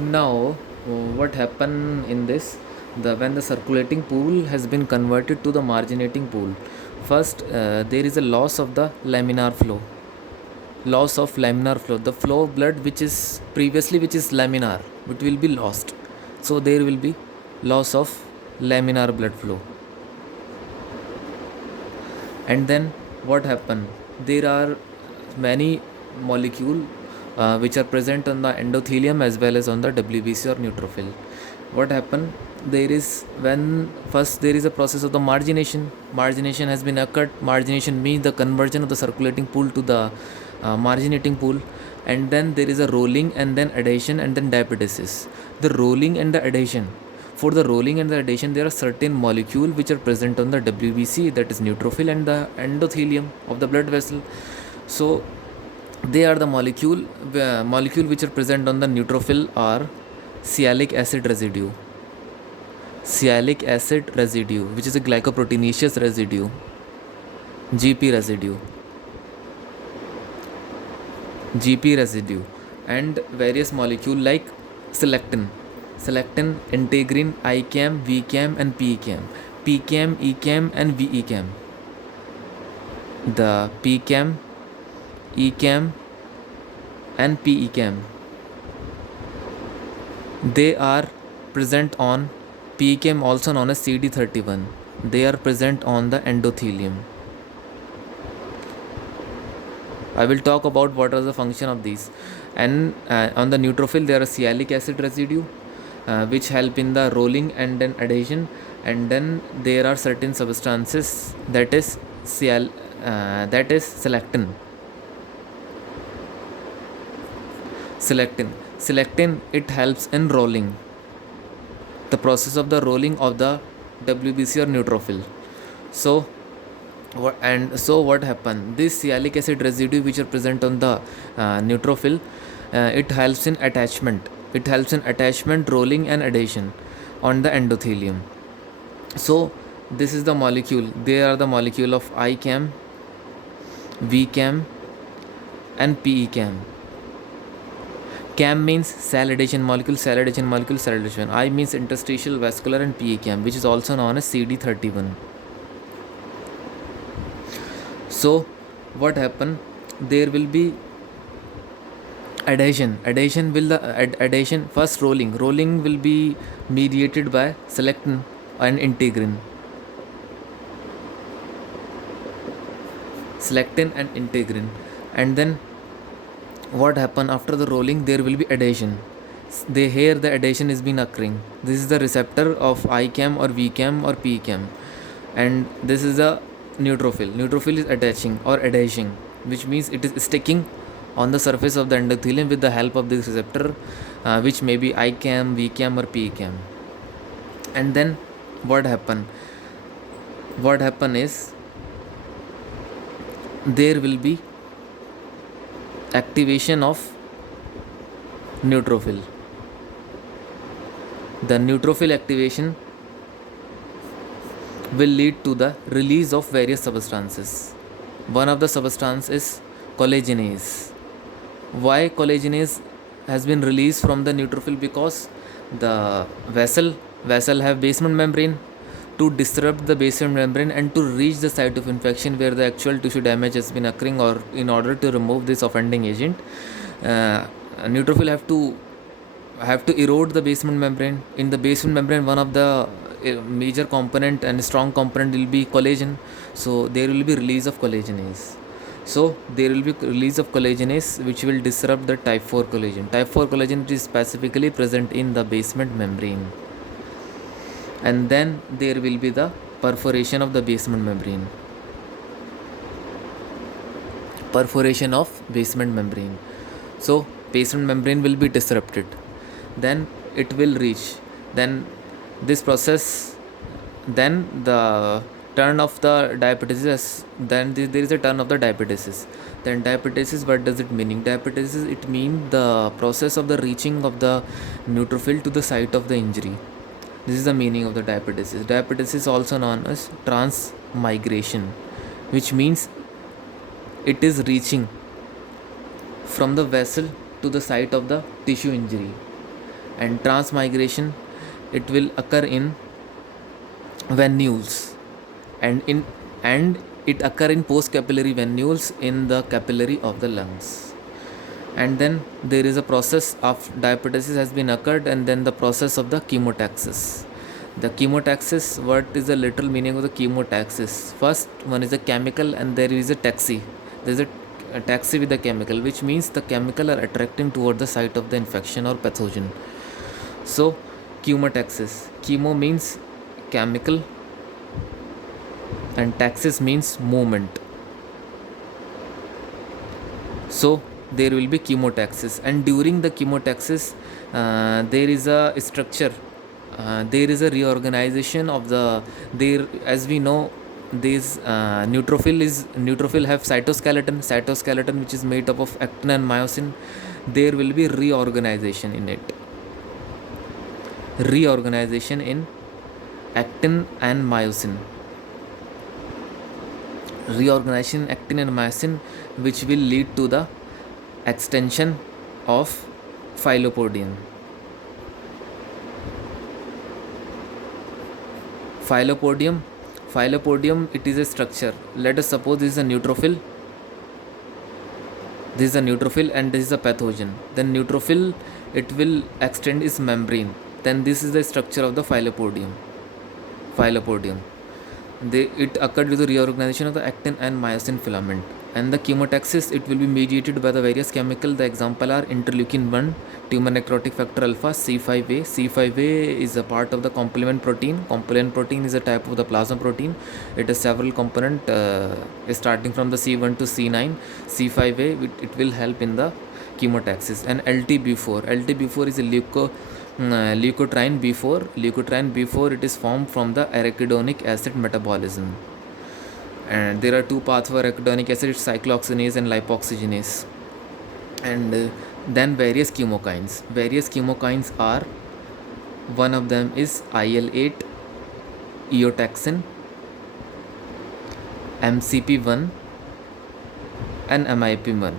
Now, what happened in this? When the circulating pool has been converted to the marginating pool, first there is a loss of the laminar flow. Loss of laminar flow. The flow of blood which is previously which is laminar, it will be lost. So there will be loss of laminar blood flow. And then what happened? There are many molecule which are present on the endothelium as well as on the WBC or neutrophil. What happened? There is when first there is a process of the margination. Margination has been occurred. Margination means the conversion of the circulating pool to the marginating pool, and then there is a rolling and then adhesion and then diapetesis. The rolling and the adhesion. For the rolling and the adhesion, there are certain molecules which are present on the WBC, that is neutrophil, and the endothelium of the blood vessel. So they are the molecule which are present on the neutrophil are sialic acid residue. Sialic acid residue, which is a glycoproteinaceous residue, GP residue. GP residue and various molecule like selectin, integrin, ICAM, VCAM and PCAM, PCAM, ECAM and VECAM. The PCAM, ECAM and PECAM, they are present on PECAM, also known as CD31. They are present on the endothelium. I will talk about what are the function of these. And on the neutrophil, there are sialic acid residue which help in the rolling and then adhesion. And then there are certain substances, that is selectin. Selectin, it helps in rolling. The process of the rolling of the WBC or neutrophil. So what happened? This sialic acid residue which are present on the neutrophil, it helps in attachment. It helps in attachment, rolling and adhesion on the endothelium. So this is the molecule. They are the molecule of ICAM, VCAM and PECAM. CAM means cell adhesion molecule, cell adhesion molecule, cell adhesion. I means interstitial vascular, and PECAM, which is also known as CD31. So what happen? There will be adhesion. Adhesion first rolling. Rolling will be mediated by selectin and integrin. Selectin and integrin. And then what happen after the rolling? There will be adhesion. Here the adhesion is been occurring. This is the receptor of ICAM or VCAM or PCAM, and this is the neutrophil. Neutrophil is attaching or adhering, which means it is sticking on the surface of the endothelium with the help of this receptor, which may be ICAM, VCAM or PCAM. And then what happen? What happen is there will be activation of neutrophil. The neutrophil activation will lead to the release of various substances. One of the substances is collagenase. Why collagenase has been released from the neutrophil? Because the vessel have basement membrane. To disrupt the basement membrane and to reach the site of infection where the actual tissue damage has been occurring, or in order to remove this offending agent, neutrophil have to erode the basement membrane. In the basement membrane, one of the major component and strong component will be collagen. So there will be release of collagenase. So there will be release of collagenase which will disrupt the type 4 collagen. Type 4 collagen is specifically present in the basement membrane. And then there will be the perforation of the basement membrane. Perforation of basement membrane. So basement membrane will be disrupted. Then it will reach. Then this process. Then the turn of the diapetesis. Then there is a turn of the diapetesis. Then diapetesis, what does it mean? Diapetesis, it means the process of the reaching of the neutrophil to the site of the injury. This is the meaning of the diapetesis. Diapetesis is also known as transmigration, which means it is reaching from the vessel to the site of the tissue injury. and transmigration, it will occur in venules, and and it occur in post capillary venules in the capillary of the lungs. And then there is a process of diapetesis has been occurred, and then the process of the chemotaxis. The chemotaxis, what is the literal meaning of the chemotaxis? First one is a chemical, and there is a taxi. There is a taxi with a chemical, which means the chemical are attracting toward the site of the infection or pathogen. So chemotaxis, chemo means chemical and taxis means movement. So there will be chemotaxis, and during the chemotaxis there is a structure, there is a reorganization of the, there, as we know, this neutrophil have cytoskeleton which is made up of actin and myosin. There will be reorganization in it, reorganization in actin and myosin, reorganization in actin and myosin, which will lead to the extension of phylopodium. Phylopodium, it is a structure. Let us suppose this is a neutrophil, and this is a pathogen. Then neutrophil, it will extend its membrane. Then this is the structure of the phylopodium. It occurred with the reorganization of the actin and myosin filament. And the chemotaxis, it will be mediated by the various chemicals. The example are interleukin 1, tumor necrotic factor alpha, C5a. C5a is a part of the complement protein. Complement protein is a type of the plasma protein. It has several components starting from the C1 to C9. C5a, it will help in the chemotaxis. And LTB4 is a leukotriene B4. It is formed from the arachidonic acid metabolism. And there are two paths for arachidonic acid, cyclooxygenase and lipoxygenase. And then various chemokines are, one of them is IL-8, eotaxin, MCP1 and MIP1.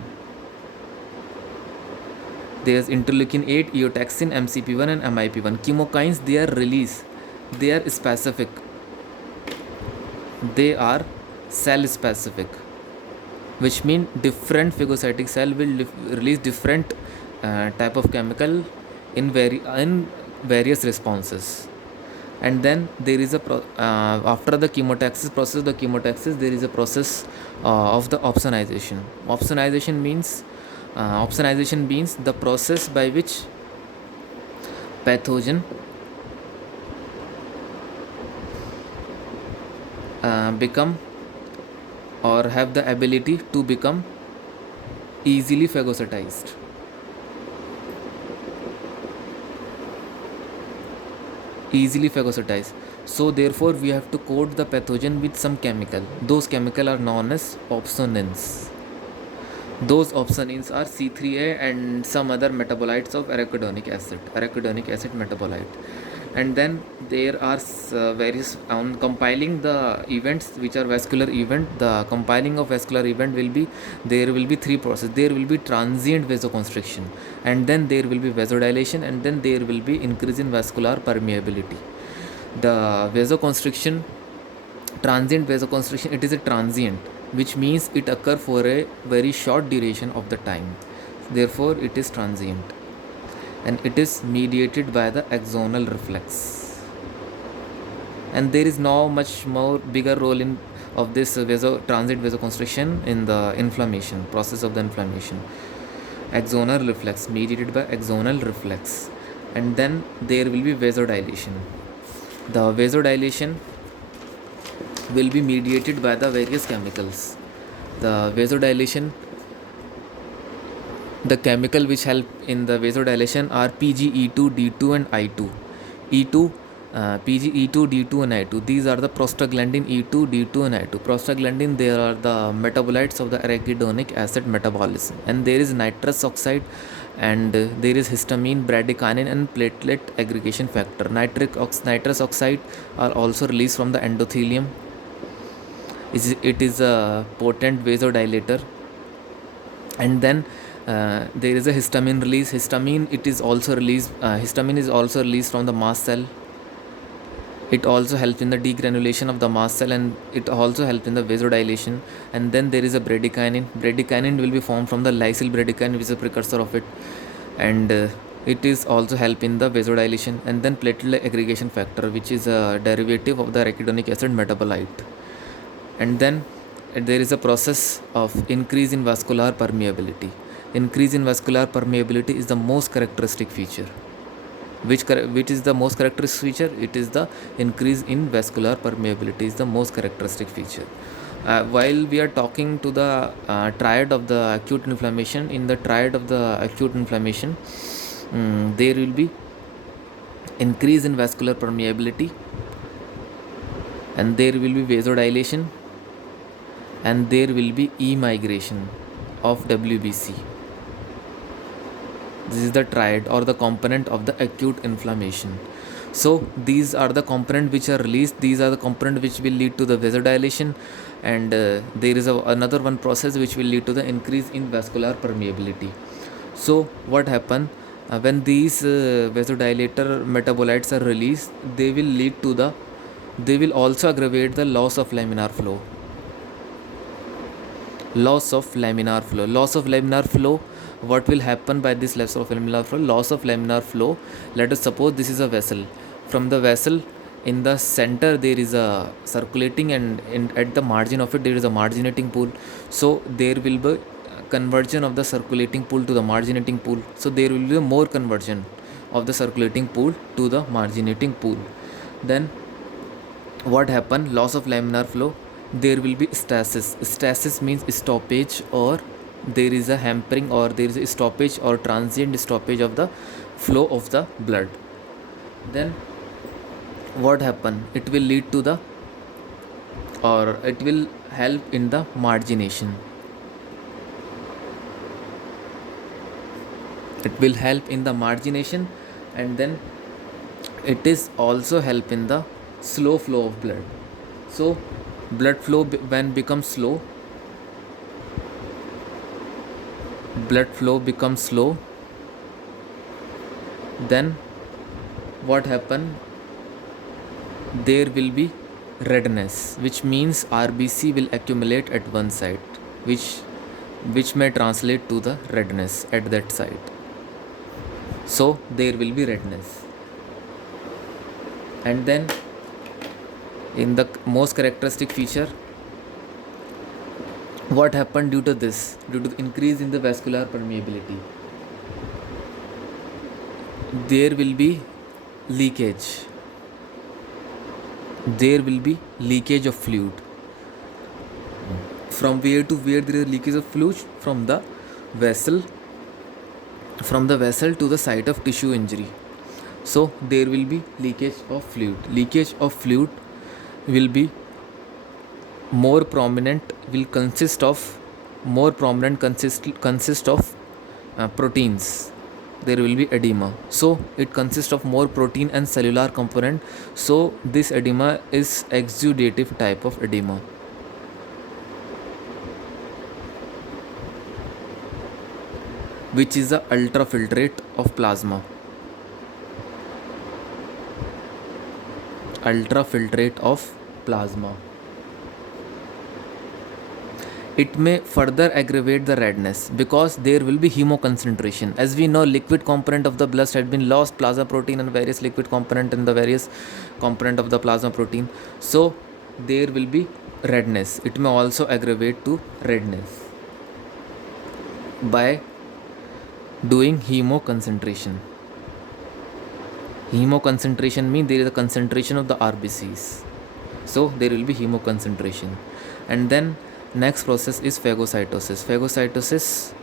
There's interleukin 8, eotaxin, MCP1 and MIP1. Chemokines, they are released, they are specific, they are cell specific, which mean different phagocytic cell will release different type of chemical in various responses. And then there is a after the chemotaxis, there is a process of the opsonization. Opsonization means the process by which pathogen become or have the ability to become easily phagocytized. So therefore we have to coat the pathogen with some chemical. Those chemical are known as opsonins. Those opsonins are C3A and some other metabolites of arachidonic acid metabolite. And then there are various compiling the events which are vascular event. The compiling of vascular event will be, there will be three processes. There will be transient vasoconstriction, and then there will be vasodilation, and then there will be increase in vascular permeability. The vasoconstriction, transient vasoconstriction, it is a transient, which means it occur for a very short duration of the time. Therefore it is transient, and it is mediated by the axonal reflex. And there is no much more bigger role in of this transient vasoconstriction in the inflammation process of the inflammation. Axonal reflex, mediated by axonal reflex. And then there will be vasodilation. The vasodilation will be mediated by the various chemicals. The vasodilation, the chemical which help in the vasodilation are PGE2, D2 and I2. PGE2, D2 and I2. These are the prostaglandin E2, D2 and I2. Prostaglandin, they are the metabolites of the arachidonic acid metabolism. And there is nitrous oxide, and there is histamine, bradykinin and platelet aggregation factor. Nitrous oxide are also released from the endothelium. It is a potent vasodilator. And then There is a histamine release. Histamine is also released from the mast cell. It also helps in the degranulation of the mast cell, and it also helps in the vasodilation. And then there is a bradykinin. Bradykinin will be formed from the lysyl bradykinin, which is a precursor of it, and it is also help in the vasodilation. And then platelet aggregation factor, which is a derivative of the arachidonic acid metabolite. And then there is a process of increase in vascular permeability. Increase in vascular permeability is the most characteristic feature. Which is the most characteristic feature? It is the increase in vascular permeability is the most characteristic feature. While we are talking to the triad of the acute inflammation, in the triad of the acute inflammation, there will be increase in vascular permeability, and there will be vasodilation, and there will be e-migration of WBC. This is the triad or the component of the acute inflammation. So these are the components which are released. These are the components which will lead to the vasodilation, and there is another one process which will lead to the increase in vascular permeability. So what happen when these vasodilator metabolites are released? They will also aggravate the loss of laminar flow. Loss of laminar flow. What will happen by this loss of laminar flow? Let us suppose this is a vessel. From the vessel, in the center there is a circulating, and at the margin of it there is a marginating pool. So there will be conversion of the circulating pool to the marginating pool. So there will be more conversion of the circulating pool to the marginating pool. Then what happen? Loss of laminar flow. There will be stasis. Stasis means stoppage, or there is a hampering, or there is a stoppage or transient stoppage of the flow of the blood. Then what happen? It will lead to it will help in the margination. And then it is also help in the slow flow of blood. So blood flow when becomes slow, then what happen? There will be redness, which means RBC will accumulate at one side, which may translate to the redness at that side. So there will be redness. And then in the most characteristic feature, what happened due to this? Due to the increase in the vascular permeability, there will be leakage. Of fluid. From where to where there is leakage of fluid? From the vessel to the site of tissue injury. So there will be leakage of fluid. Leakage of fluid will be more prominent, consist of proteins. There will be edema. So it consists of more protein and cellular component. So this edema is exudative type of edema. Which is the ultrafiltrate of plasma. It may further aggravate the redness because there will be hemoconcentration. As we know, liquid component of the blood had been lost, plasma protein and various liquid component in the various component of the plasma protein. So there will be redness. It may also aggravate to redness by doing hemoconcentration. Hemoconcentration means there is a concentration of the RBCs. So there will be hemoconcentration. And then next process is phagocytosis. Phagocytosis